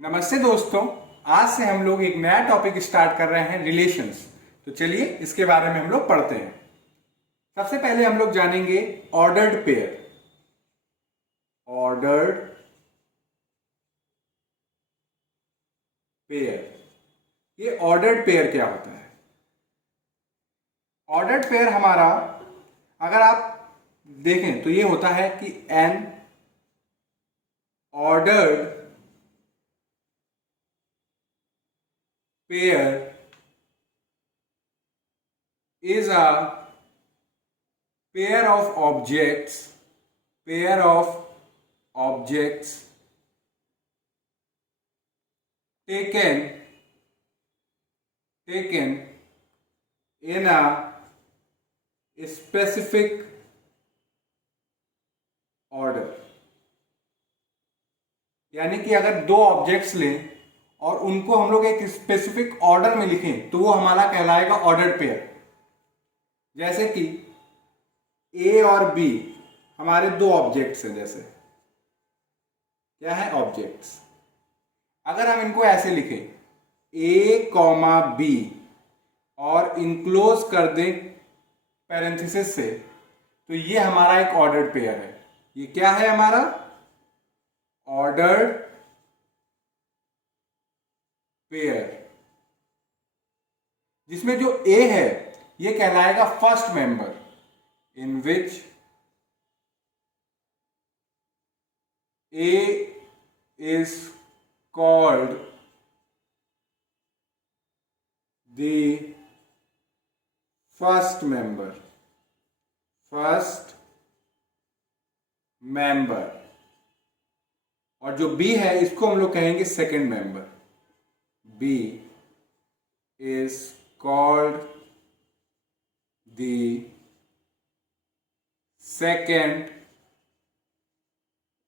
नमस्ते दोस्तों। आज से हम लोग एक नया टॉपिक स्टार्ट कर रहे हैं, रिलेशंस। तो चलिए इसके बारे में हम लोग पढ़ते हैं। सबसे पहले हम लोग जानेंगे ऑर्डर्ड पेयर। ऑर्डर्ड पेयर, ये ऑर्डर्ड पेयर क्या होता है? ऑर्डर्ड पेयर हमारा, अगर आप देखें तो ये होता है कि N ordered pair is a pair of objects taken in a specific order। यानी कि अगर दो ऑब्जेक्ट्स लें और उनको हम लोग एक स्पेसिफिक ऑर्डर में लिखें तो वो हमारा कहलाएगा ऑर्डर्ड पेयर। जैसे कि ए और बी हमारे दो ऑब्जेक्ट्स हैं। जैसे क्या है? ऑब्जेक्ट्स। अगर हम इनको ऐसे लिखें ए कॉमा बी और इनक्लोज कर दें पैरेंथेसिस से, तो ये हमारा एक ऑर्डर्ड पेयर है। ये क्या है? हमारा ऑर्डर्ड पेयर, जिसमें जो ए है ये कहलाएगा first member, in which A is called the first member. और जो बी है इसको हम लोग कहेंगे second member. B is called the second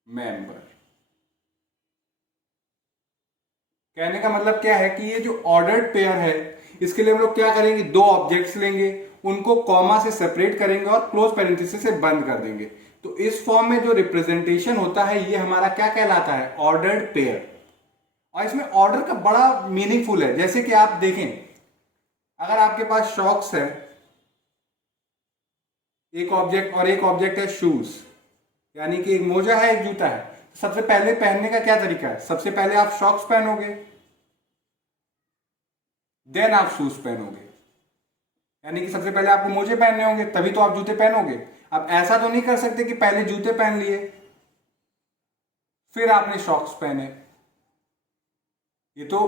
member. कहने का मतलब क्या है कि ये जो ऑर्डर्ड पेयर है इसके लिए हम लोग क्या करेंगे, दो ऑब्जेक्ट्स लेंगे, उनको कॉमा से सेपरेट करेंगे और क्लोज पैरेंथेसिस से बंद कर देंगे। तो इस फॉर्म में जो रिप्रेजेंटेशन होता है ये हमारा क्या कहलाता है? Ordered pair. और इसमें ऑर्डर का बड़ा मीनिंगफुल है। जैसे कि आप देखें, अगर आपके पास शॉक्स है एक ऑब्जेक्ट और एक ऑब्जेक्ट है शूज, यानी कि एक मोजा है एक जूता है, तो सबसे पहले पहनने का क्या तरीका है? सबसे पहले आप शॉक्स पहनोगे, देन आप शूज पहनोगे। यानी कि सबसे पहले आपको मोजे पहनने होंगे तभी तो आप जूते पहनोगे। अब ऐसा तो नहीं कर सकते कि पहले जूते पहन लिए फिर आपने शॉक्स पहने। ये तो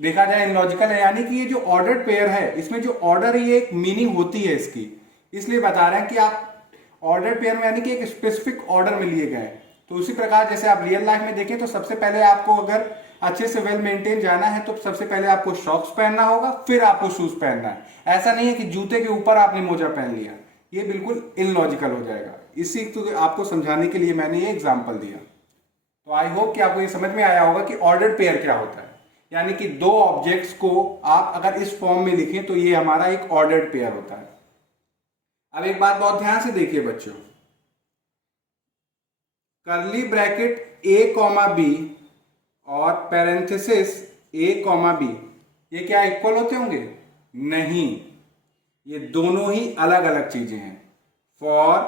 देखा जाए इनलॉजिकल है। यानी कि ये जो ऑर्डर्ड पेयर है इसमें जो ऑर्डर है ये एक मीनिंग होती है इसकी, इसलिए बता रहे हैं कि आप ऑर्डर्ड पेयर में यानी कि एक स्पेसिफिक ऑर्डर में लिए गए। तो उसी प्रकार जैसे आप रियल लाइफ में देखें तो सबसे पहले आपको अगर अच्छे से वेल मेंटेन जाना है तो सबसे पहले आपको शॉक्स पहनना होगा, फिर आपको शूज पहनना है। ऐसा नहीं है कि जूते के ऊपर आपने मोजा पहन लिया, ये बिल्कुल इलॉजिकल हो जाएगा। इसी तो आपको समझाने के लिए मैंने ये एग्जाम्पल दिया। तो आई होप कि आपको ये समझ में आया होगा कि ऑर्डर्ड पेयर क्या होता है। यानी कि दो ऑब्जेक्ट्स को आप अगर इस फॉर्म में लिखें तो ये हमारा एक ऑर्डर्ड पेयर होता है। अब एक बात बहुत ध्यान से देखिए बच्चों, curly bracket A comma B और पैरेंथेसिस ए कॉमा बी, ये क्या इक्वल होते होंगे? नहीं, ये दोनों ही अलग अलग चीजें हैं। For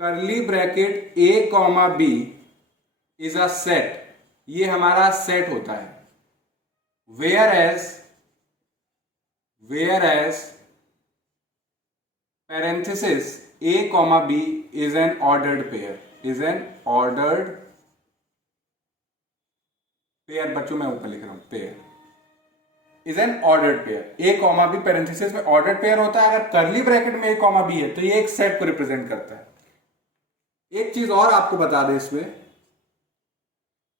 curly bracket A comma B is a set, ये हमारा सेट होता है। Whereas parenthesis A comma B is an ordered pair. बच्चों मैं ऊपर लिख रहा हूं, pair is an ordered pair. A comma B parenthesis में ऑर्डर्ड पेयर होता है। अगर कर्ली ब्रैकेट में ए कॉमा बी है तो ये एक सेट को रिप्रेजेंट करता है। एक चीज और आपको बता दें इसमें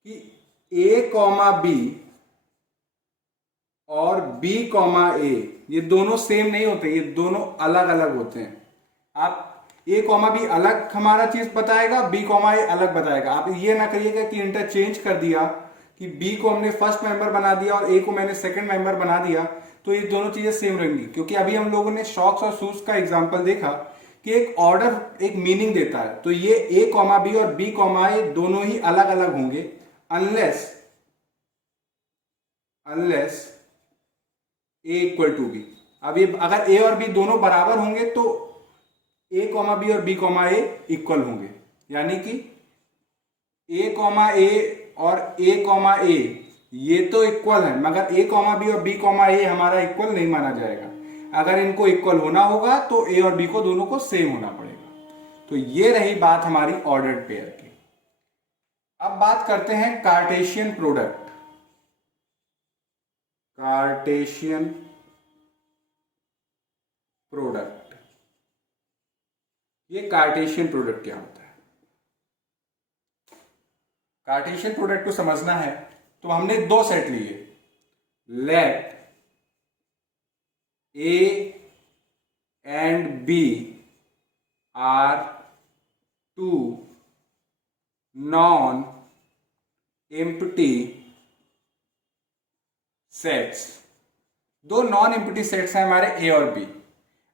कि ए कॉमा बी और बी कॉमा ए ये दोनों सेम नहीं होते, ये दोनों अलग अलग होते हैं। आप ए कॉमा बी अलग हमारा चीज बताएगा, बी कॉमा ए अलग बताएगा। आप ये ना करिएगा कि इंटरचेंज कर दिया कि बी को हमने फर्स्ट मेंबर बना दिया और ए को मैंने सेकंड मेंबर बना दिया, तो ये दोनों चीजें सेम रहेंगी। क्योंकि अभी हम लोगों ने शॉक्स और शूज का एग्जांपल देखा कि एक ऑर्डर एक मीनिंग देता है। तो ये ए कॉमा बी और बी कॉमा ए दोनों ही अलग अलग होंगे unless unless A equal to B. अब ये अगर ए और बी दोनों बराबर होंगे तो ए कॉमा बी और बी कॉमा ए इक्वल होंगे, यानी कि ए कॉमा ए और ए कॉमा ए ये तो इक्वल है, मगर ए कॉमा बी और बी कॉमा ए हमारा इक्वल नहीं माना जाएगा। अगर इनको इक्वल होना होगा तो ए और बी को दोनों को सेम होना पड़ेगा। तो ये रही बात हमारी ऑर्डर्ड पेयर की। अब बात करते हैं कार्टेशियन प्रोडक्ट। कार्टेशियन प्रोडक्ट, ये कार्टेशियन प्रोडक्ट क्या होता है? कार्टेशियन प्रोडक्ट को समझना है तो हमने दो सेट लिए, let A and B are two non empty sets. दो नॉन एम्प्टी सेट्स हैं हमारे ए और बी।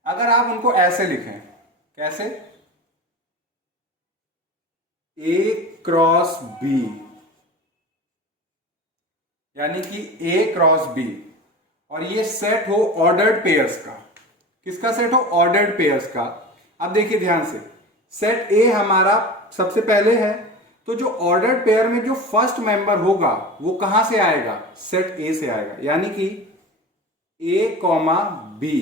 अगर आप उनको ऐसे लिखें, कैसे? ए क्रॉस बी, यानी कि ए क्रॉस बी, और ये सेट हो ऑर्डर्ड पेयर्स का। किसका सेट हो? ऑर्डर्ड पेयर्स का। अब देखिए ध्यान से, सेट ए हमारा सबसे पहले है, तो जो ऑर्डर्ड पेयर में जो फर्स्ट मेंबर होगा वो कहां से आएगा? सेट ए से आएगा, यानी कि A comma B.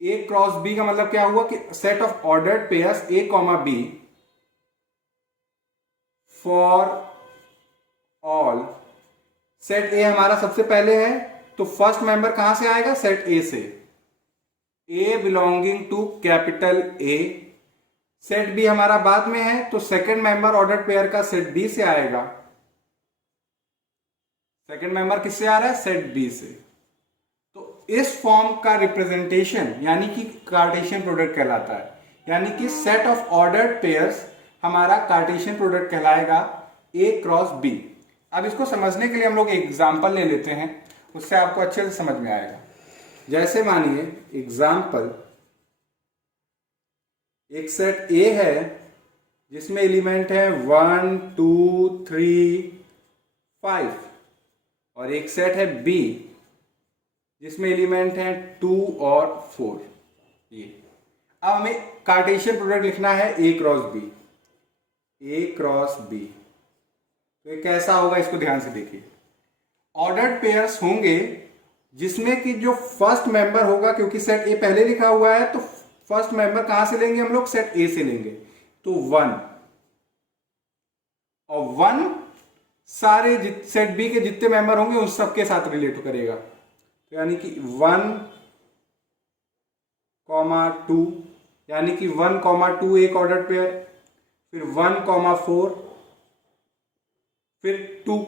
A cross B का मतलब क्या हुआ कि set of ordered pairs A comma B for all. Set A हमारा सबसे पहले है, तो फर्स्ट मेंबर कहां से आएगा? सेट ए से। A belonging to capital A. Set B हमारा बाद में है, तो सेकंड मेंबर ऑर्डर्ड पेयर का सेट बी से आएगा। सेकंड मेंबर किससे आ रहा है? सेट बी से। तो इस फॉर्म का रिप्रेजेंटेशन यानी कि कार्टेशियन प्रोडक्ट कहलाता है, यानी कि सेट ऑफ ऑर्डर्ड पेयर्स हमारा कार्टेशियन प्रोडक्ट कहलाएगा ए क्रॉस बी। अब इसको समझने के लिए हम लोग एग्जाम्पल ले लेते हैं, उससे आपको अच्छे से समझ में आएगा। जैसे मानिए एग्जाम्पल, एक सेट ए है जिसमें एलिमेंट है 1 2 3 5, और एक सेट है बी जिसमें एलिमेंट है 2 और 4। ये अब हमें कार्टेशियन प्रोडक्ट लिखना है A cross B. A cross B तो ये कैसा होगा, इसको ध्यान से देखिए। ऑर्डर्ड पेयर्स होंगे जिसमें कि जो फर्स्ट मेंबर होगा, क्योंकि सेट ए पहले लिखा हुआ है तो फर्स्ट मेंबर कहां से लेंगे हम लोग? सेट ए से लेंगे, तो 1। और 1 सारे सेट बी के जितने मेंबर होंगे उन सबके साथ रिलेट करेगा, तो यानी कि 1, 2, यानी कि 1, 2 एक ऑर्डर्ड पेयर, फिर 1, 4, फिर 2।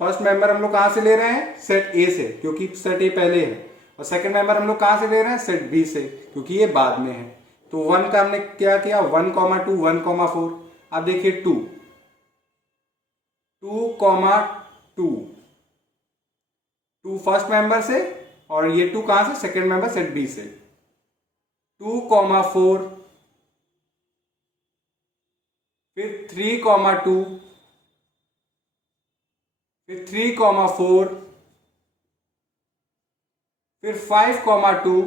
फर्स्ट मेंबर हम लोग कहां से ले रहे हैं? सेट ए से, क्योंकि सेट ए पहले है, और सेकंड मेंबर हम लोग कहां से ले रहे हैं? सेट बी से, क्योंकि ये बाद में है। तो 1 का हमने क्या किया? 1, 2, 1, 4। अब देखिए 2, 2, 2 फर्स्ट मेंबर से, और ये 2 कहां से? सेकंड मेंबर सेट बी से। 2, 4, फिर 3, 2, फिर 3, 4, फिर 5, 2,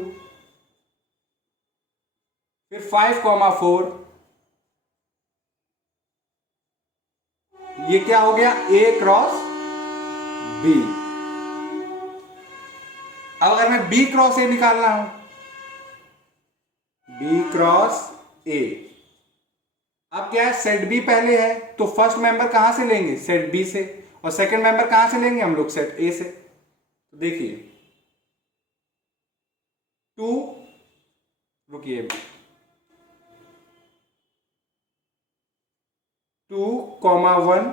फिर 5, 4। ये क्या हो गया? ए क्रॉस बी। अब अगर मैं बी क्रॉस ए निकालना हो, बी क्रॉस ए, अब क्या है? सेट बी पहले है, तो फर्स्ट मेंबर कहां से लेंगे? सेट बी से, और सेकंड मेंबर कहां से लेंगे हम लोग? सेट ए से। तो देखिए 2, रुकिए, 2, 1,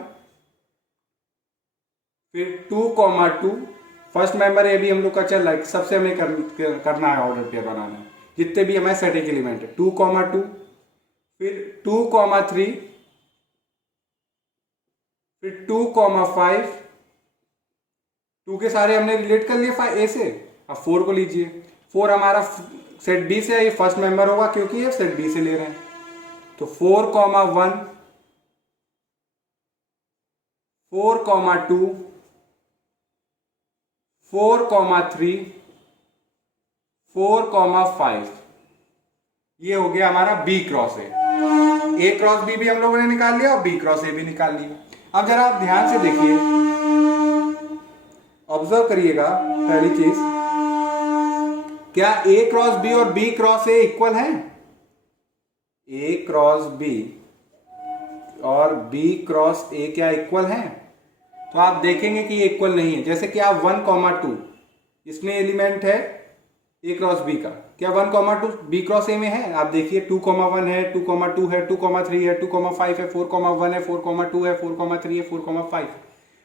फिर 2, 2। फर्स्ट मेंबर ए भी हम लोग का चल रहा है, सबसे हमें करना है ऑर्डर पेयर बनाना है, जितने भी हमारे सेट ए के एलिमेंट है। 2, 2, फिर 2, 3, फिर 2, 5। 2 के सारे हमने रिलेट कर लिए 5 ए से। अब 4 को लीजिए, 4 हमारा सेट बी से है, ये फर्स्ट मेंबर होगा क्योंकि ये सेट बी से ले रहे हैं। तो 4, 1, 4, 2, 4,3, 4,5, ये हो गया हमारा B cross A cross B भी हम लोगों ने निकाल लिया और बी क्रॉस ए भी निकाल लिया। अब जरा आप ध्यान से देखिए, ऑब्जर्व करिएगा पहली चीज, क्या ए क्रॉस बी और बी क्रॉस ए इक्वल है? ए क्रॉस बी और बी क्रॉस ए क्या इक्वल है? तो आप देखेंगे कि ये इक्वल नहीं है। जैसे कि आप 1,2, इसमें एलिमेंट है ए क्रॉस बी का, क्या 1,2 बी क्रॉस ए में है? आप देखिए 2,1 है, 2,2 है, 2,3 है, 2,5 है, 4,1 है, 4,2 है, 4,3 है, 4,5,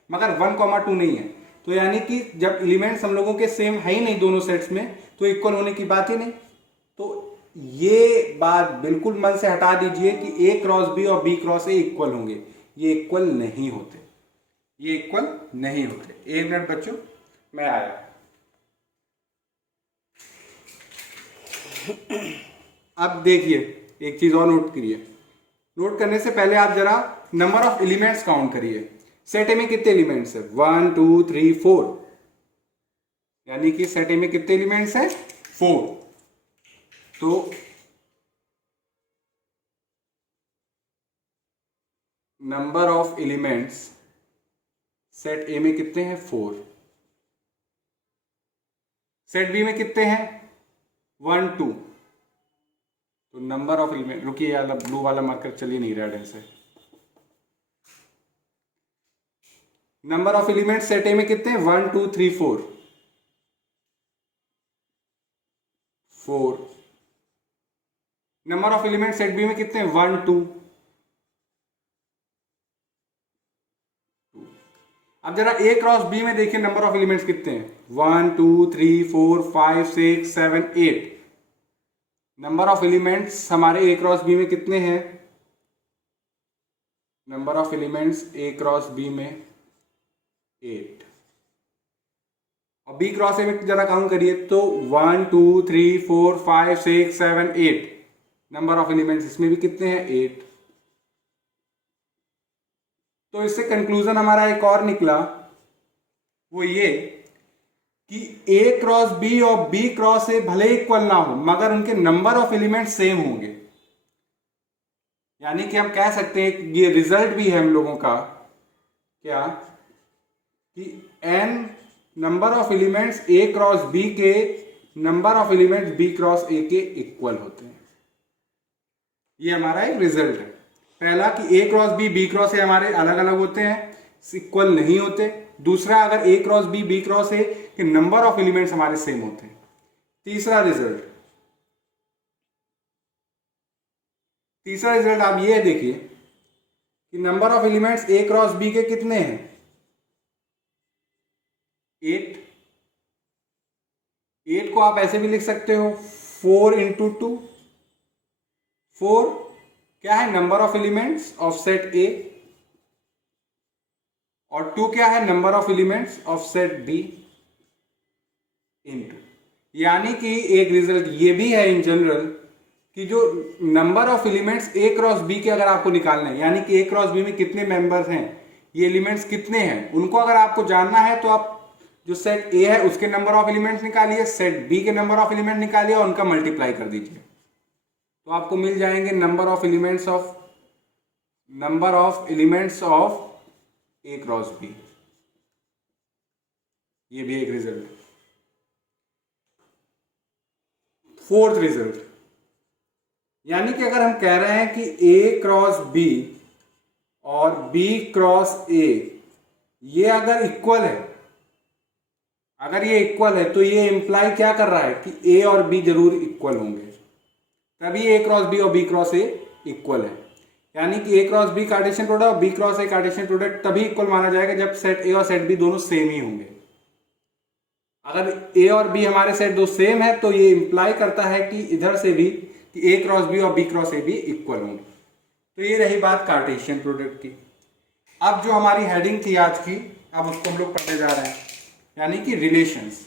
मगर 1,2 नहीं है। तो यानी कि जब एलिमेंट्स हम लोगों के सेम है ही नहीं दोनों सेट्स में, तो इक्वल होने की बात ही नहीं। तो ये बात बिल्कुल मन से हटा दीजिए कि ए क्रॉस बी और बी क्रॉस ए इक्वल होंगे। ये इक्वल नहीं होते, ये इक्वल नहीं होते। 1 मिनट बच्चों, मैं आया। अब देखिए, एक चीज और नोट करिए। नोट करने से पहले आप जरा नंबर ऑफ एलिमेंट्स काउंट करिए। सेट ए में कितने एलिमेंट्स है? 1 2 3 4, यानी कि सेट ए में कितने एलिमेंट्स है? 4। तो number of elements set A में कितने हैं? 4। सेट बी में कितने हैं? 1 2। तो नंबर ऑफ एलिमेंट, रुकिए यार, ब्लू वाला मार्कर चलिए नहीं रहा ढंग से। Number of element set A में कितने हैं? 1 2 3 4। 4। Number of element set B में कितने हैं? 1 2। अब जरा ए क्रॉस बी में देखिए नंबर ऑफ एलिमेंट्स कितने हैं? 1 2 3 4 5 6 7 8। नंबर ऑफ एलिमेंट्स हमारे ए क्रॉस बी में कितने हैं? Number of elements A cross B में 8। और बी क्रॉस ए में जरा काउंट करिए तो 1 2 3 4 5 6 7 8। नंबर ऑफ एलिमेंट्स इसमें भी कितने हैं? 8। तो इससे कंक्लूजन हमारा एक और निकला, वो ये कि ए क्रॉस बी और बी क्रॉस ए भले इक्वल ना हो, मगर उनके नंबर ऑफ एलिमेंट सेम होंगे। यानी कि हम कह सकते हैं, ये रिजल्ट भी है हम लोगों का, क्या कि n number of elements A cross B के number of elements B cross A के इक्वल होते हैं। ये हमारा एक रिजल्ट है। पहला कि A cross B B cross A हमारे अलग अलग होते हैं, इक्वल नहीं होते। दूसरा, अगर A cross B B cross A के नंबर ऑफ एलिमेंट्स हमारे सेम होते हैं। तीसरा रिजल्ट आप ये देखिए कि number of elements A cross B के कितने हैं? 8। 8 को आप ऐसे भी लिख सकते हो 4 इंटू 2। 4 क्या है? Number of elements of set A, और 2 क्या है? Number of elements of set B into. यानी कि एक रिजल्ट ये भी है इन जनरल कि जो number of elements A cross B के अगर आपको निकालना है, यानी कि ए क्रॉस बी में कितने मेंबर्स हैं, ये एलिमेंट्स कितने हैं, उनको अगर आपको जानना है तो आप जो सेट ए है उसके नंबर ऑफ एलिमेंट्स निकालिए, सेट बी के नंबर ऑफ एलिमेंट निकालिए और उनका मल्टीप्लाई कर दीजिए, तो आपको मिल जाएंगे number of elements of A cross B. ये भी एक रिजल्ट। फोर्थ रिजल्ट, यानी कि अगर हम कह रहे हैं कि ए क्रॉस बी और बी क्रॉस ए ये अगर इक्वल है, अगर ये इक्वल है तो ये इंप्लाई क्या कर रहा है कि ए और बी जरूर इक्वल होंगे, तभी ए क्रॉस बी और बी क्रॉस ए इक्वल है। यानी कि A cross B Cartesian product और B cross A Cartesian product तभी इक्वल माना जाएगा जब सेट ए और सेट बी दोनों सेम ही होंगे। अगर ए और बी हमारे सेट दो सेम है तो ये इंप्लाई करता है कि इधर से भी कि ए क्रॉस बी और बी क्रॉस ए भी इक्वल होंगे। तो ये रही बात कार्टेशियन प्रोडक्ट की। अब जो हमारी हेडिंग थी आज की, अब उसको हम लोग पढ़ने जा रहे हैं, यानी कि रिलेशंस।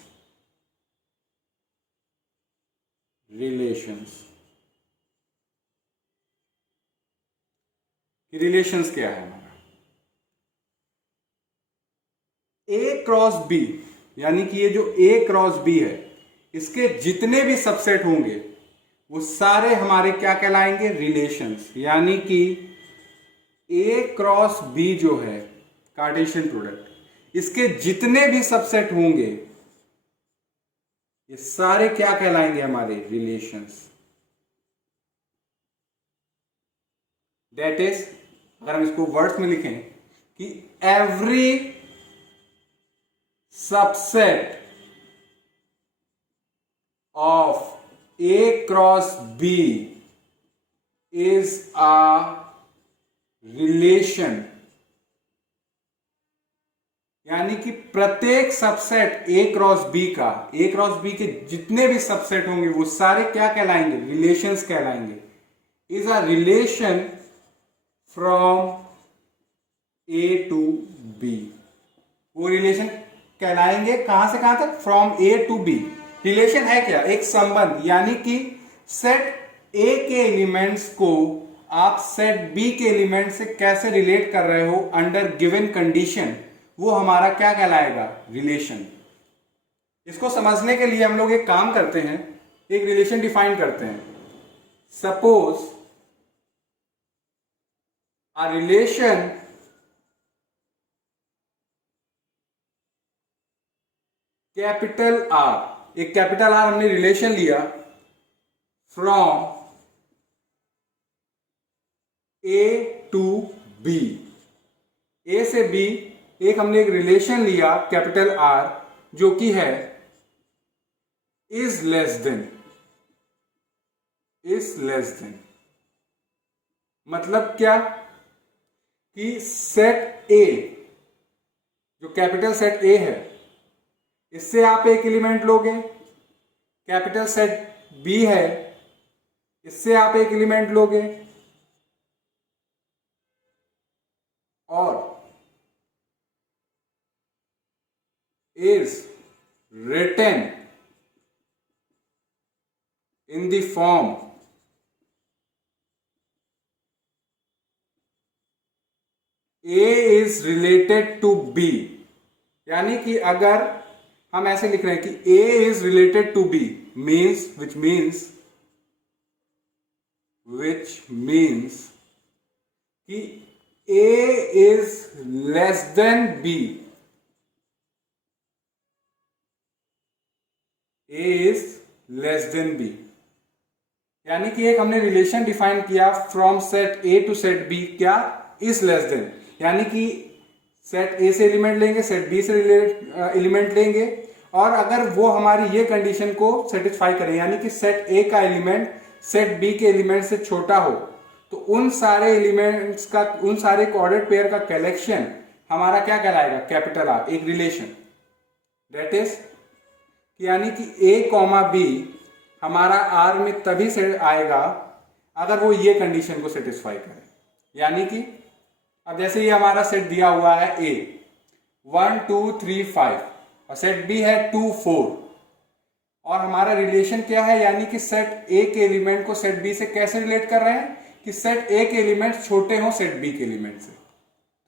रिलेशंस क्या है हमारा? ए क्रॉस बी, यानी कि ये जो A क्रॉस B है, इसके जितने भी सबसेट होंगे वो सारे हमारे क्या कहलाएंगे, रिलेशंस। यानी कि A क्रॉस B जो है कार्टेशियन प्रोडक्ट, इसके जितने भी सबसेट होंगे ये सारे क्या कहलाएंगे, हमारे रिलेशंस। दैट इज, अगर हम इसको वर्ड्स में लिखें कि every subset of A cross B is a relation. यानी कि प्रत्येक सबसेट A क्रॉस B का, A क्रॉस B के जितने भी सबसेट होंगे वो सारे क्या कहलाएंगे, रिलेशंस कहलाएंगे। Is a relation from A to B। वो रिलेशन कहलाएंगे कहां से कहां तक, from A to B। Relation है क्या, एक संबंध। यानी कि सेट A के एलिमेंट्स को आप सेट B के एलिमेंट से कैसे रिलेट कर रहे हो अंडर गिवन कंडीशन, वो हमारा क्या कहलाएगा, रिलेशन। इसको समझने के लिए हम लोग एक काम करते हैं, एक रिलेशन डिफाइन करते हैं। Suppose a relation capital R, एक कैपिटल R हमने रिलेशन लिया from A to B। A से B एक हमने एक रिलेशन लिया कैपिटल R जो कि है is less then, is less then. मतलब क्या कि सेट A, जो कैपिटल सेट A है, इससे आप एक एलिमेंट लोगे। कैपिटल सेट B है, इससे आप एक एलिमेंट लोगे। और is written in the form A is related to B। यानी कि अगर हम ऐसे लिख रहे हैं कि A is related to B means which means कि A is less than B। A is less than B। यानी कि एक हमने रिलेशन डिफाइन किया from set A to set B, क्या, इज लेस देन। यानी कि सेट A से एलिमेंट लेंगे, सेट B से एलिमेंट लेंगे, और अगर वो हमारी ये कंडीशन को सेटिस्फाई करें, यानी कि सेट A का एलिमेंट सेट B के एलिमेंट से छोटा हो, तो उन सारे एलिमेंट्स का, उन सारे कोऑर्डिनेट पेयर का कलेक्शन हमारा क्या कहलाएगा, कैपिटल R, एक रिलेशन। दैट इज, यानी कि A कॉमा B हमारा R में तभी से आएगा अगर वो ये कंडीशन को सेटिस्फाई करे। यानी कि अब जैसे ये हमारा सेट दिया हुआ है A 1 2 3 5 और सेट B है 2 4, और हमारा रिलेशन क्या है, यानी कि सेट A के एलिमेंट को सेट B से कैसे रिलेट कर रहे हैं कि सेट A के एलिमेंट छोटे हों सेट B के एलिमेंट से।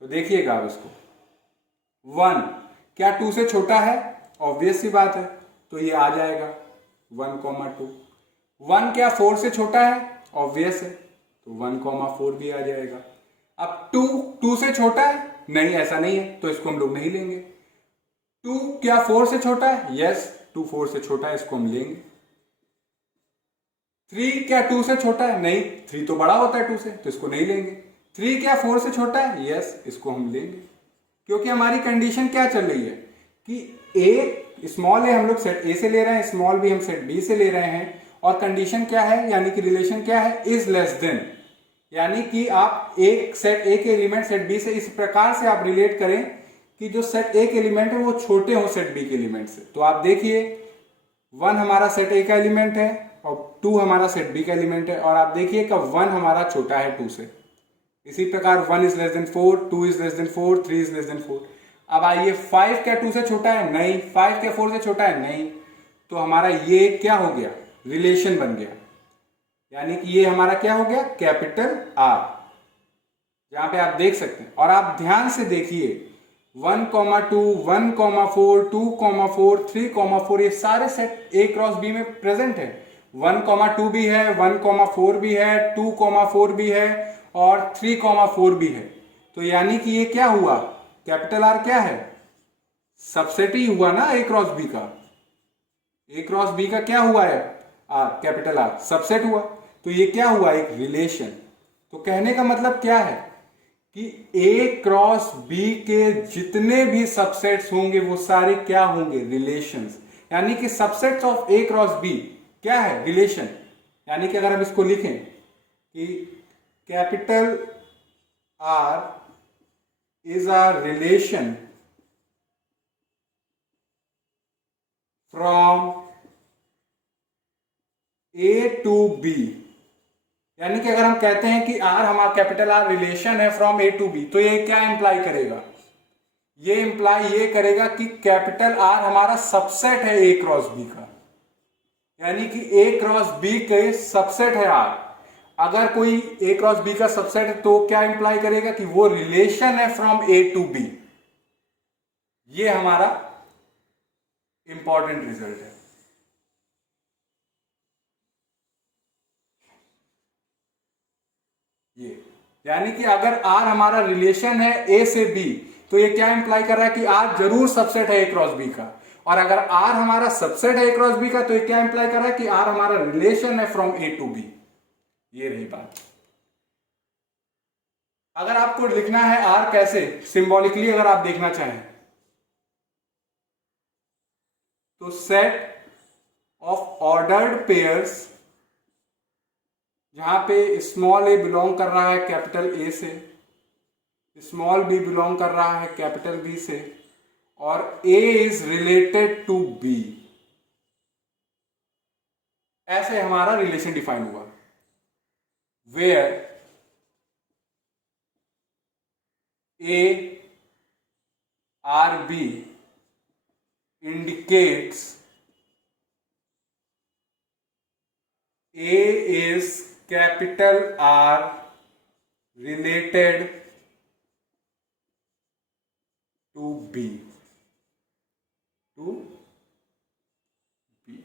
तो देखिएगा आप इसको, 1 क्या 2 से छोटा है, ऑब्वियस सी बात है, तो ये आ जाएगा 1,2। 1 क्या 4 से छोटा है, ऑब्वियस है, तो 1,4 भी आ जाएगा। अब 2 से छोटा है, नहीं ऐसा नहीं है, तो इसको हम लोग नहीं लेंगे। 2 क्या 4 से छोटा है, यस 2 4 से छोटा है, इसको हम लेंगे। 3 क्या 2 से छोटा है, नहीं 3 तो बड़ा होता है 2 से, तो इसको नहीं लेंगे। 3 क्या 4 से छोटा है, यस इसको हम लेंगे, क्योंकि हमारी कंडीशन क्या चल रही है कि A स्मॉल ए हम लोग सेट A से ले रहे हैं, स्मॉल B हम सेट B से ले रहे हैं, और कंडीशन क्या है, यानी कि रिलेशन क्या है, इज लेस देन। यानी कि आप एक सेट A के एलिमेंट सेट B से इस प्रकार से आप रिलेट करें कि जो सेट A के एलिमेंट है वो छोटे हों सेट B के एलिमेंट से। तो आप देखिए 1 हमारा सेट A का एलिमेंट है और 2 हमारा सेट B का एलिमेंट है, और आप देखिए कि 1 हमारा छोटा है 2 से। इसी प्रकार 1 is less then 4, 2 is less then 4, 3 is less then 4। अब आइए 5 क्या 2 से छोटा है, नहीं। 5 क्या 4 से छोटा है, नहीं। तो हमारा ये क्या हो गया, रिलेशन बन गया। यानी कि ये हमारा क्या हो गया, कैपिटल R, जहां पे आप देख सकते हैं। और आप ध्यान से देखिए 1,2, 1,4, 2,4, 3,4, ये सारे सेट ए क्रॉस बी में प्रेजेंट है। 1,2 भी है, 1,4 भी है, 2,4 भी है और 3,4 भी है। तो यानी कि ये क्या हुआ, कैपिटल आर क्या है, सबसेट ही हुआ ना ए क्रॉस बी का। ए क्रॉस बी का क्या हुआ है, आर, कैपिटल आर सबसेट हुआ। तो ये क्या हुआ, एक रिलेशन। तो कहने का मतलब क्या है कि ए क्रॉस बी के जितने भी सबसेट्स होंगे वो सारे क्या होंगे, रिलेशंस। यानी कि subsets of A cross B क्या है, रिलेशन। यानी कि अगर हम इसको लिखें कि capital R is a relation from A to B, यानी कि अगर हम कहते हैं कि आर हमारा कैपिटल आर रिलेशन है फ्रॉम ए टू बी, तो ये क्या इंप्लाई करेगा, ये इंप्लाई ये करेगा कि कैपिटल आर हमारा सबसेट है ए क्रॉस बी का। यानी कि ए क्रॉस बी के सबसेट है आर। अगर कोई ए क्रॉस बी का सबसेट है तो क्या इंप्लाई करेगा कि वो रिलेशन है फ्रॉम ए टू बी। ये हमारा इंपॉर्टेंट रिजल्ट है। ये यानी कि अगर आर हमारा रिलेशन है ए से बी, तो ये क्या इंप्लाई कर रहा है कि आर जरूर सबसेट है ए क्रॉस बी का। और अगर आर हमारा सबसेट है ए क्रॉस बी का, तो ये क्या इंप्लाई कर रहा है कि आर हमारा रिलेशन है फ्रॉम ए टू बी। ये रही बात। अगर आपको लिखना है आर कैसे, सिंबॉलिकली अगर आप देखना चाहें, तो सेट ऑफ ऑर्डर्ड पेयर्स, जहां पे स्मॉल ए बिलोंग कर रहा है कैपिटल ए से, स्मॉल बी बिलोंग कर रहा है कैपिटल बी से, और A is related to B, ऐसे हमारा रिलेशन डिफाइन हुआ। Where A R B indicates A is capital R related to B. To B.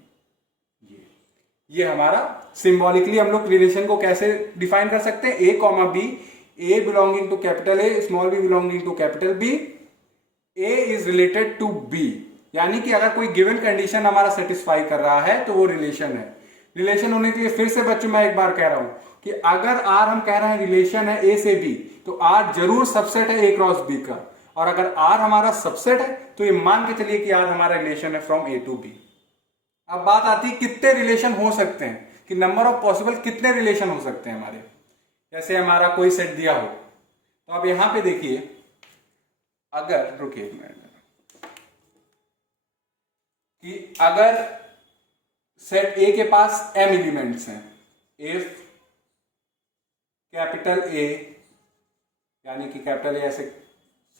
ये हमारा सिंबॉलिकली हम लोग रिलेशन को कैसे डिफाइन कर सकते हैं, a comma B, a belonging to capital A, small b belonging to capital B, a is related to B. यानी कि अगर कोई गिवन कंडीशन हमारा सेटिस्फाई कर रहा है तो वो रिलेशन है। रिलेशन होने के लिए फिर से बच्चों मैं एक बार कह रहा हूं कि अगर आर हम कह रहे हैं रिलेशन है ए से बी, तो आर जरूर सबसेट है ए क्रॉस बी का। और अगर आर हमारा सबसेट है तो ये मान के चलिए कि आर हमारा रिलेशन है फ्रॉम ए टू बी। अब बात आती है कितने रिलेशन हो सकते हैं, कि नंबर ऑफ पॉसिबल कितने रिलेशन हो सकते हैं हमारे। जैसे हमारा कोई सेट दिया हो, तो अब यहां पे देखिए, अगर रुकिए एक मिनट, कि अगर सेट ए के पास m एलिमेंट्स हैं, इफ कैपिटल ए, यानी कि कैपिटल ए ऐसे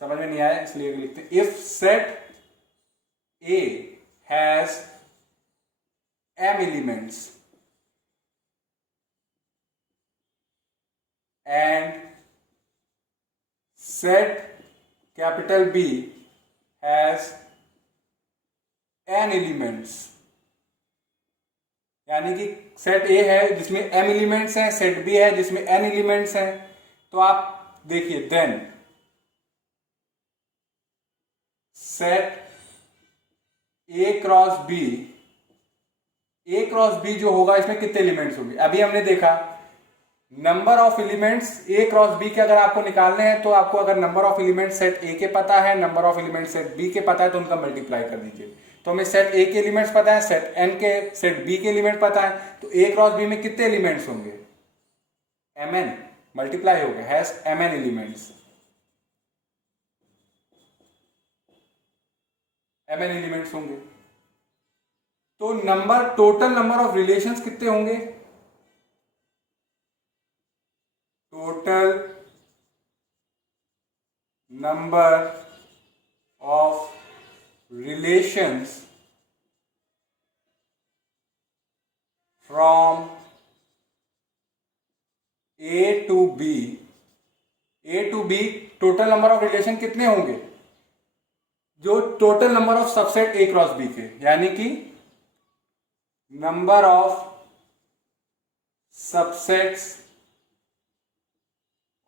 समझ में नहीं आया इसलिए लिखते हैं, if set A has m elements and set capital B has n elements, यानी कि सेट ए है जिसमें m एलिमेंट्स हैं, सेट B है जिसमें n एलिमेंट्स हैं, तो आप देखिए then set A cross B, A cross B जो होगा इसमें कितने एलिमेंट्स होंगे। अभी हमने देखा number of elements A cross B के अगर आपको निकालने हैं, तो आपको अगर number of elements set A के पता है, number of elements set B के पता है, तो उनका मल्टीप्लाई कर दीजिए। तो हमें सेट ए के एलिमेंट्स पता है, सेट एन के, सेट बी के एलिमेंट पता है, तो ए क्रॉस बी में कितने एलिमेंट्स होंगे, एम एन, मल्टीप्लाई हो गया, has M N elements, M N elements होंगे। तो number, total number of relations कितने होंगे, total number of relations from A to B, A to B total number of relation कितने होंगे, जो total number of subset A cross B के, यानी कि number of subsets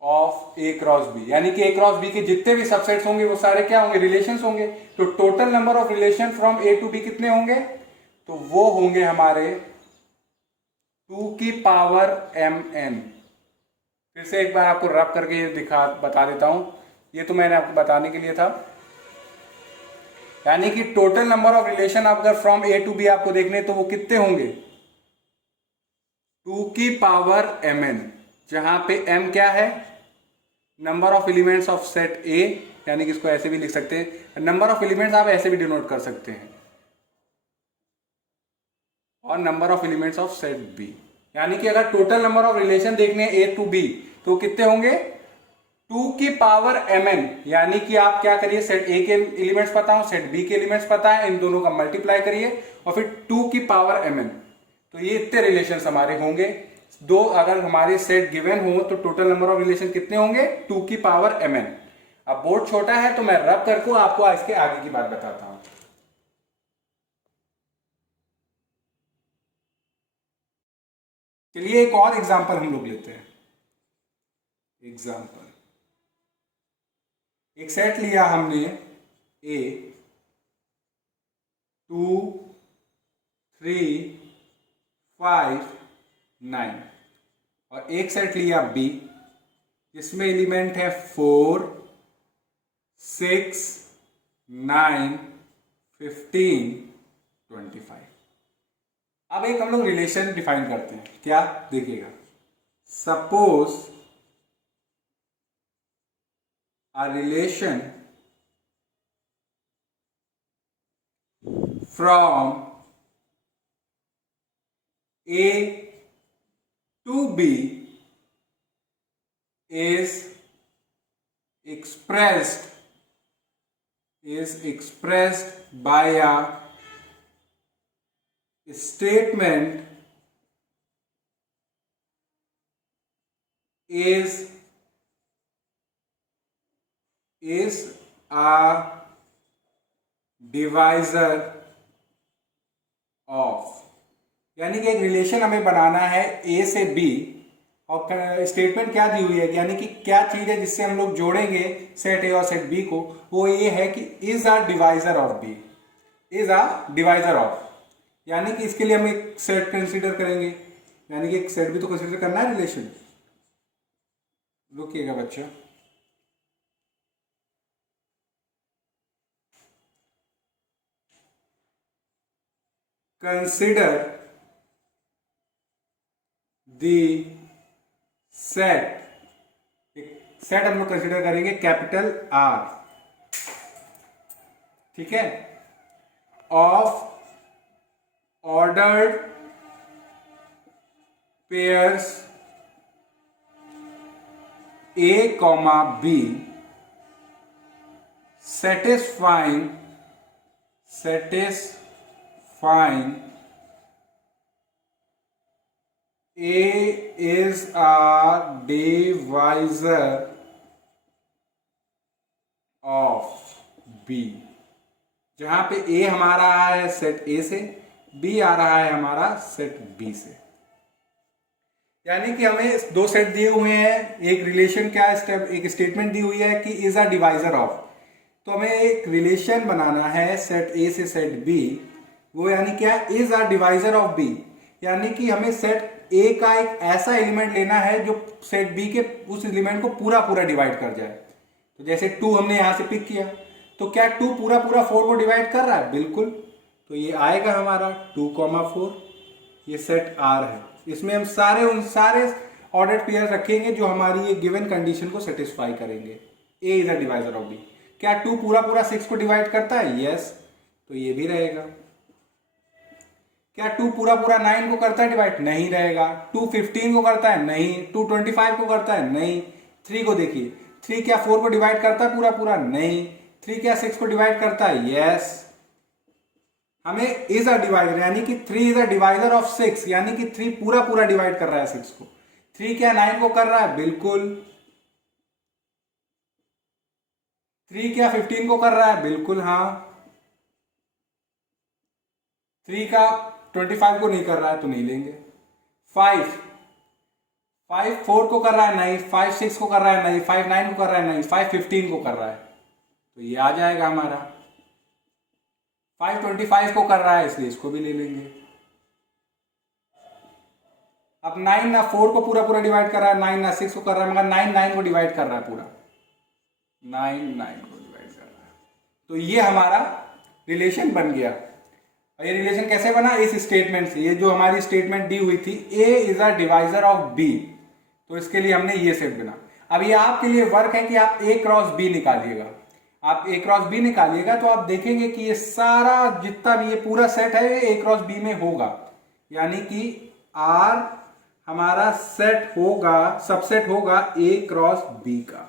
of A cross B, यानी कि ए क्रॉस बी के जितने भी सबसेट्स होंगे वो सारे क्या होंगे, रिलेशंस होंगे। तो total number of relation from A to B कितने होंगे, तो वो होंगे हमारे 2 की पावर mn। फिर से एक बार आपको रब करके बता देता हूं, ये तो मैंने आपको बताने के लिए था। यानी कि टोटल नंबर ऑफ रिलेशन अगर फ्रॉम ए टू बी आपको देखने तो वो कितने होंगे, 2 की पावर mn, जहां पे m क्या है, number of elements of set A, यानी कि इसको ऐसे भी लिख सकते हैं, नंबर ऑफ एलिमेंट्स आप ऐसे भी डिनोट कर सकते हैं, और number of elements of set B. यानी कि अगर टोटल नंबर ऑफ रिलेशन देखने ए टू बी तो कितने होंगे, 2 की पावर mn। यानी कि आप क्या करिए, सेट ए के एलिमेंट्स पता हो, सेट बी के एलिमेंट्स पता है, इन दोनों का मल्टीप्लाई करिए और फिर 2 की पावर mn। तो ये इतने रिलेशंस हमारे होंगे। दो अगर हमारे सेट गिवन हो तो टोटल नंबर ऑफ रिलेशन कितने होंगे, 2 की पावर mn। अब बोर्ड छोटा है तो मैं रब करके आपको इसके आगे की बात बताता हूं। चलिए एक और एग्जांपल हम लोग लेते हैं। एग्जांपल, एक सेट लिया हमने ए 2 3 5 9, और एक सेट लिया बी जिसमें एलिमेंट है 4 6 9 15 25। अब एक हम लोग रिलेशन डिफाइन करते हैं, क्या देखिएगा, suppose a relation from A to B is expressed by a statement is a divisor of। यानी कि एक रिलेशन हमें बनाना है ए से बी, और स्टेटमेंट क्या दी हुई है, यानी कि क्या चीज है जिससे हम लोग जोड़ेंगे सेट ए और सेट बी को, वो ये है कि is a divisor of B, is a divisor of. यानी कि इसके लिए हम एक सेट कंसीडर करेंगे, यानी कि एक सेट भी तो कंसीडर करना है रिलेशन। रुकिएगा बच्चों, कंसिडर दी सेट, एक सेट हम लोग कंसिडर करेंगे कैपिटल आर, ठीक है, of ordered pairs A comma B satisfying A is a divisor of B, जहां पे A हमारा आ रहा है सेट A से, B आ रहा है हमारा सेट B से। यानी कि हमें दो सेट दिए हुए हैं, एक रिलेशन क्या स्टेप, एक स्टेटमेंट दी हुई है कि इज अ डिवाइजर ऑफ, तो हमें एक रिलेशन बनाना है सेट ए से सेट बी, वो यानी क्या, is a divisor of B. यानी कि हमें सेट ए का एक ऐसा एलिमेंट लेना है जो सेट बी के उस एलिमेंट को पूरा पूरा डिवाइड कर जाए। तो जैसे 2 हमने यहां से पिक किया, तो क्या 2 पूरा पूरा 4 को डिवाइड कर रहा है, बिल्कुल। तो ये आएगा हमारा 2,4, ये सेट आर है। इसमें हम सारे ऑर्डर्ड पेयर रखेंगे जो हमारी ये गिवन कंडीशन को सेटिस्फाई करेंगे, a is a divisor of b. क्या 2 पूरा पूरा 6 को डिवाइड करता है, यस, तो ये भी रहेगा। क्या 2 पूरा पूरा 9 को करता है डिवाइड, नहीं रहेगा। 2 15 को करता है, नहीं। 2 25 को करता है, नहीं। 3 को देखिए, 3 क्या 4 को डिवाइड करता है पूरा पूरा, नहीं। 3 क्या 6 को डिवाइड करता है, यस। हमें इज अ डिवाइजर, यानी कि 3 इज अ डिवाइजर ऑफ 6, यानी कि 3 पूरा पूरा डिवाइड कर रहा है 6 को। 3 क्या 9 को कर रहा है, बिल्कुल। 3 क्या 15 को कर रहा है? बिल्कुल हाँ। 3 का 25 को नहीं कर रहा है तो नहीं लेंगे। 5 5 4 को कर रहा है नहीं, 5 6 को कर रहा है नहीं, 5 9 को कर रहा है नहीं, 5 15 को कर रहा है तो ये आ जाएगा हमारा। 5 25 को कर रहा है इसलिए इसको भी ले लेंगे। अब 9 ना 4 को पूरा पूरा डिवाइड कर रहा है, 9 ना 6 को कर रहा है, मगर 9 9 को डिवाइड कर रहा है पूरा, 9 9 को डिवाइड कर रहा है। तो ये हमारा रिलेशन बन गया। और ये रिलेशन कैसे बना? इस स्टेटमेंट से। ये जो हमारी स्टेटमेंट दी हुई थी a is a divisor of b, तो इसके लिए हमने ये सेट बना। अब ये आपके लिए वर्क है कि आप ए क्रॉस बी निकालिएगा। आप ए क्रॉस बी निकालिएगा तो आप देखेंगे कि ये सारा जितना भी ये पूरा सेट है ये ए क्रॉस बी में होगा, यानी कि आर हमारा सेट होगा, सबसेट होगा ए क्रॉस बी का।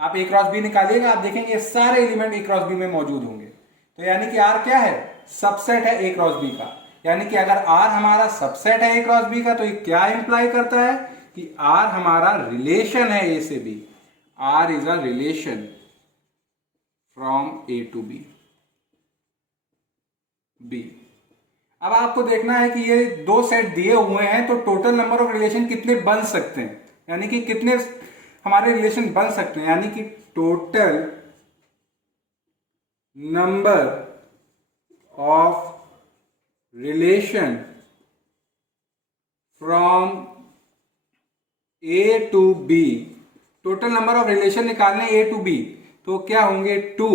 आप ए क्रॉस बी निकालिएगा, आप देखेंगे सारे एलिमेंट ए क्रॉस बी में मौजूद होंगे। तो यानी कि आर क्या है? सबसेट है ए क्रॉस बी का। यानी कि अगर आर हमारा सबसेट है ए क्रॉस बी का तो ये क्या इंप्लाई करता है कि आर हमारा रिलेशन है ए से B. R is a relation from A to B. अब आपको देखना है कि ये दो सेट दिए हुए हैं तो टोटल नंबर ऑफ रिलेशन कितने बन सकते हैं, यानी कि कितने हमारे रिलेशन बन सकते हैं, यानी कि total number of relation from A to B. Total number of relation निकालने ए टू बी तो क्या होंगे? 2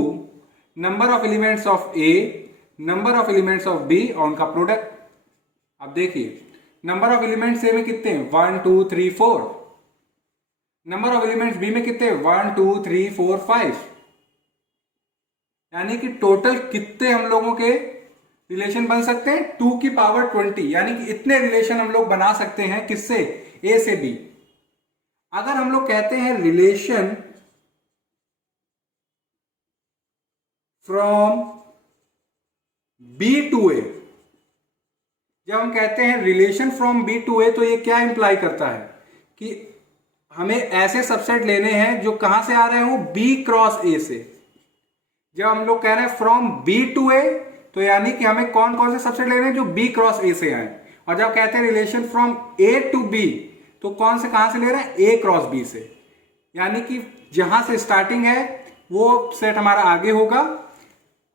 number of elements of A, number of elements of B और उनका प्रोडक्ट। अब देखिए नंबर ऑफ एलिमेंट्स ए में कितने हैं? 1 2 3 4। नंबर ऑफ एलिमेंट्स बी में कितने? 1 2 3 4 5। यानी कि टोटल कितने हम लोगों के रिलेशन बन सकते हैं? 2 की पावर 20, यानी कि इतने रिलेशन हम लोग बना सकते हैं। किससे? ए से बी। अगर हम लोग कहते हैं रिलेशन फ्रॉम बी टू ए, जब हम कहते हैं रिलेशन फ्रॉम बी टू ए तो ये क्या इंप्लाई करता है कि हमें ऐसे सबसेट लेने हैं जो कहां से आ रहे हो? बी क्रॉस ए से। जब हम लोग कह रहे हैं फ्रॉम बी टू ए तो यानी कि हमें कौन कौन से सबसेट लेने हैं जो बी क्रॉस ए से आए। और जब कहते हैं relation from A to B तो कौन से कहां से ले रहे हैं? ए क्रॉस बी से। यानी कि जहां से स्टार्टिंग है वो सेट हमारा आगे होगा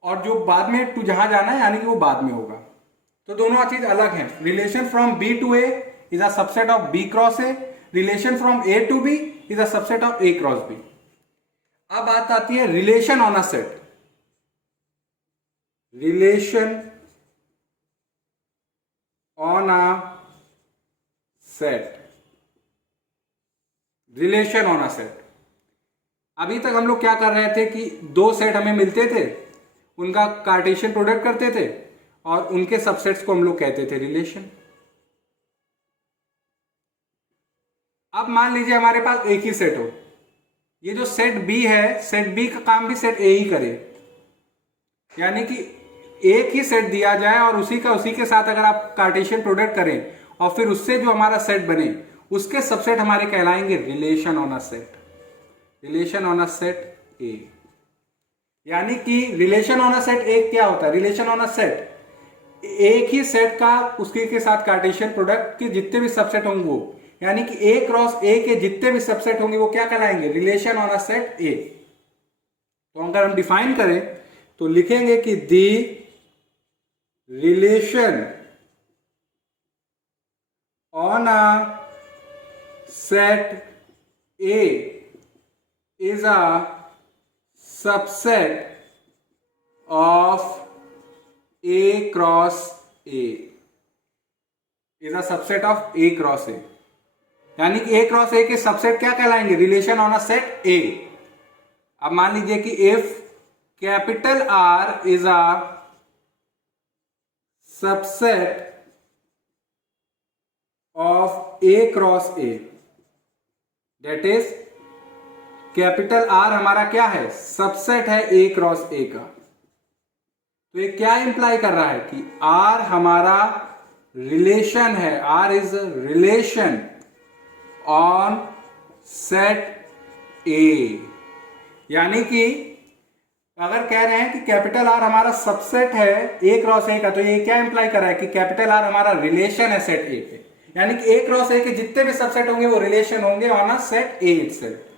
और जो बाद में टू जहां जाना है यानी कि वो बाद में होगा। तो दोनों चीज अलग है। Relation from B to A is a subset of B cross A, relation from A to B is a subset of A cross B. अब बात आती है relation on a set. Relation on a set, relation on a set. अभी तक हम लोग क्या कर रहे थे कि दो सेट हमें मिलते थे, उनका कार्टेशियन प्रोडक्ट करते थे और उनके सबसेट्स को हम लोग कहते थे रिलेशन। अब मान लीजिए हमारे पास एक ही सेट हो, ये जो सेट बी है, सेट बी का काम भी सेट ए ही करे, यानी कि एक ही सेट दिया जाए और उसी के साथ अगर आप कार्टेशियन प्रोडक्ट करें और फिर उससे जो हमारा सेट बने उसके सबसेट हमारे कहलाएंगे relation on a set. Relation on a set A, यानी कि रिलेशन ऑन अ सेट एक क्या होता है? रिलेशन ऑन अ सेट एक ही सेट का उसके के साथ कार्टेशियन प्रोडक्ट के जितने भी सबसेट होंगे वो, यानी कि ए क्रॉस ए के जितने भी सबसेट होंगे वो क्या कहलाएंगे? Relation on a set A. तो अगर हम डिफाइन करें तो लिखेंगे कि the relation on a set A is a subset of A cross A, is a subset of A cross A, यानी कि A क्रॉस A के सबसेट क्या कहलाएंगे? Relation on a set A। अब मान लीजिए कि if capital R is a subset of A cross A, that is capital R हमारा क्या है? सबसेट है ए क्रॉस ए का। तो ये क्या इंप्लाई कर रहा है कि आर हमारा रिलेशन है, R is relation on set A, यानी कि अगर कह रहे हैं कि कैपिटल आर हमारा सबसेट है ए क्रॉस ए का, तो ये क्या इंप्लाई कर रहा है कि कैपिटल आर हमारा रिलेशन है सेट ए पे, यानी कि ए क्रॉस ए के जितने भी सबसेट होंगे वो रिलेशन होंगे on a set A itself.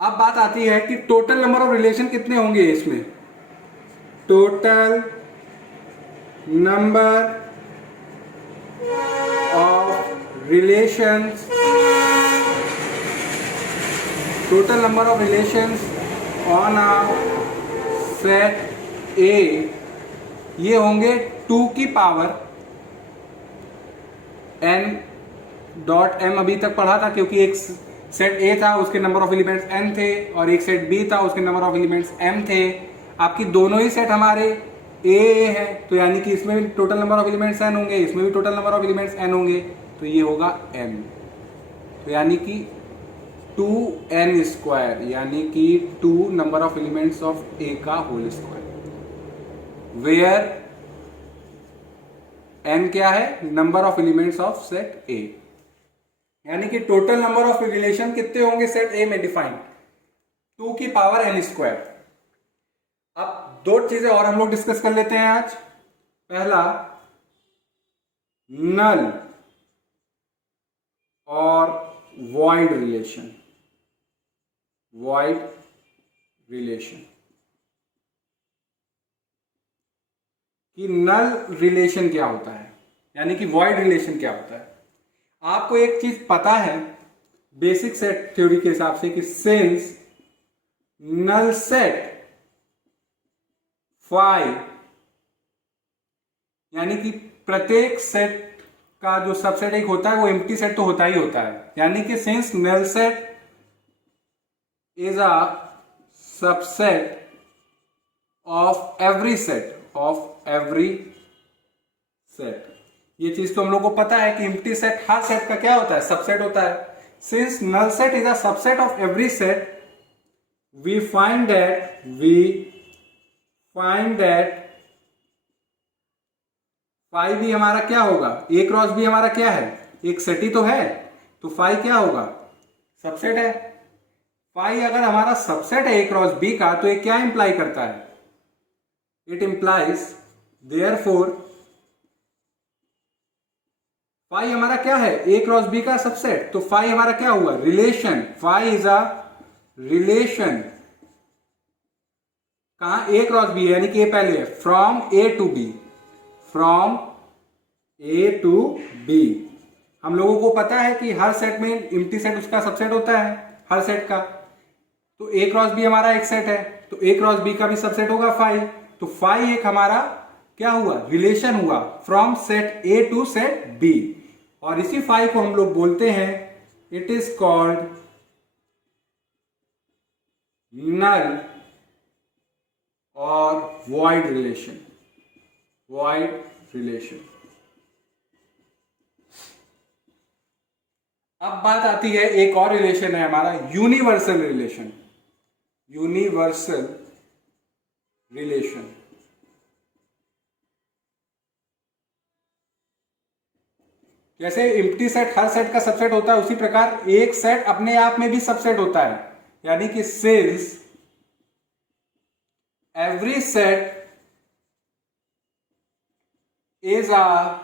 अब बात आती है कि टोटल नंबर ऑफ रिलेशन कितने होंगे इसमें। Total number of relations, total number of relations on a set ए, ये होंगे 2 की पावर n डॉट m अभी तक पढ़ा था, क्योंकि एक सेट A था उसके नंबर ऑफ एलिमेंट्स n थे और एक सेट B था उसके नंबर ऑफ एलिमेंट्स m थे। आपकी दोनों ही सेट हमारे A है, तो यानी कि इसमें भी total number of elements n होंगे, इसमें भी total number of elements n होंगे, तो ये होगा m। तो यानी कि 2n स्क्वायर, यानी कि 2 number of elements of A का होल स्क्वायर, वेयर n क्या है, number of elements of set A। यानी कि टोटल नंबर ऑफ रिलेशन कितने होंगे सेट ए में डिफाइंड, 2 की पावर n स्क्वायर। अब 2 चीजें और हम लोग डिस्कस कर लेते हैं आज। पहला, नल और वॉइड रिलेशन। वॉइड रिलेशन कि नल रिलेशन क्या होता है, यानी कि वॉइड रिलेशन क्या होता है। आपको एक चीज पता है बेसिक सेट थ्योरी के हिसाब से कि सिंस नल सेट फाई, यानी कि प्रत्येक सेट का जो सबसेट एक होता है वो एम्प्टी सेट तो होता ही होता है, यानी कि since null set is a subset of every set, of every set. ये चीज तो हम लोग को पता है कि एम्प्टी सेट हर सेट का क्या होता है, सबसेट होता है। Since null set is a subset of every set, we find that phi भी हमारा क्या होगा, ए क्रॉस बी हमारा क्या है, एक सेट ही तो है, तो फाई क्या होगा, सबसेट है। फाई अगर हमारा सबसेट है ए क्रॉस बी का, तो ये क्या इंप्लाई करता है, इट इंप्लाइज देयरफॉर फाई हमारा क्या है, ए क्रॉस बी का सबसेट, तो फाई हमारा क्या हुआ, relation. Phi is a relation कहां, ए क्रॉस बी, यानी कि ए पहले है, from A to B, from A to B. हम लोगों को पता है कि हर सेट में एम्प्टी सेट उसका सबसेट होता है हर सेट का, तो ए क्रॉस बी हमारा एक सेट है, तो ए क्रॉस बी का भी सबसेट होगा फाई। तो फाई एक हमारा क्या हुआ, रिलेशन हुआ from set A to set B, और इसी फाई को हम लोग बोलते हैं, इट इज कॉल्ड नल और वॉइड रिलेशन। Void relation. अब बात आती है, एक और रिलेशन है हमारा यूनिवर्सल रिलेशन। यूनिवर्सल रिलेशन जैसे एम्प्टी सेट हर सेट का सबसेट होता है, उसी प्रकार एक सेट अपने आप में भी सबसेट होता है, यानी कि since every set is a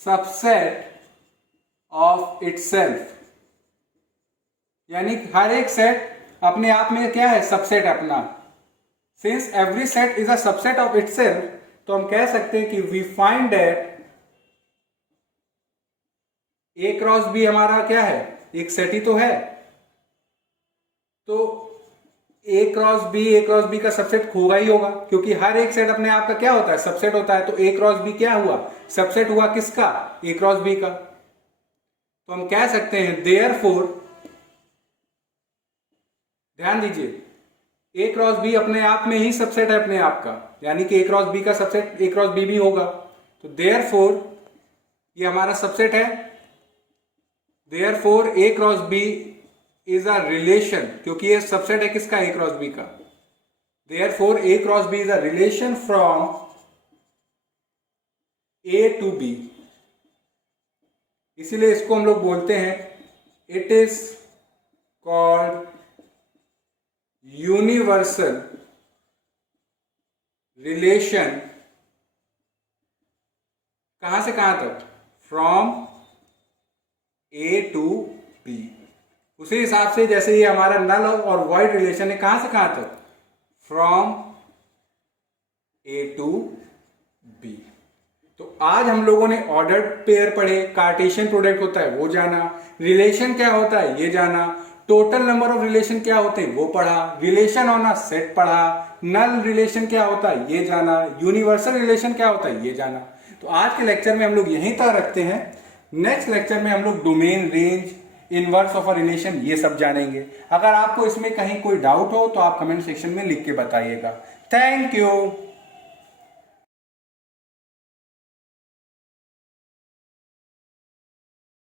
subset of itself, यानी हर एक सेट अपने आप में क्या है, सबसेट अपना। Since every set is a subset of itself, तो हम कह सकते हैं कि we find that A cross B हमारा क्या है, एक सेट ही तो है, तो ए क्रॉस बी का सबसेट होगा ही होगा, क्योंकि हर एक सेट अपने आप का क्या होता है, सबसेट होता है। तो ए क्रॉस बी क्या हुआ, सबसेट हुआ किसका, ए क्रॉस बी का। तो हम कह सकते हैं देयरफॉर, ध्यान दीजिए, ए क्रॉस बी अपने आप में ही सबसेट है अपने आप का, यानी कि ए क्रॉस बी का सबसेट ए क्रॉस बी भी होगा। तो देयरफॉर ये हमारा सबसेट है, therefore A cross B is a relation, क्योंकि ये सबसेट है किसका, ए क्रॉस बी का। Therefore A cross B is a relation from A to B, इसीलिए इसको हम लोग बोलते हैं, it is called universal relation कहां से कहां तक, फ्रॉम ए टू बी। उसी हिसाब से जैसे ये हमारा नल और वॉइड रिलेशन है, कहां से कहां तक, फ्रॉम ए टू बी। तो आज हम लोगों ने ऑर्डर्ड पेयर पढ़े, कार्टेशियन प्रोडक्ट होता है वो जाना, रिलेशन क्या होता है ये जाना, टोटल नंबर ऑफ रिलेशन क्या होते हैं वो पढ़ा, रिलेशन ऑन अ सेट पढ़ा, नल रिलेशन क्या होता है ये जाना, यूनिवर्सल रिलेशन क्या होता है ये जाना। तो आज के लेक्चर में हम लोग यहीं तक रखते हैं। नेक्स्ट लेक्चर में हम लोग domain, range, inverse of a relation ये सब जानेंगे। अगर आपको इसमें कहीं कोई डाउट हो तो आप कमेंट सेक्शन में लिख के बताइएगा। Thank you.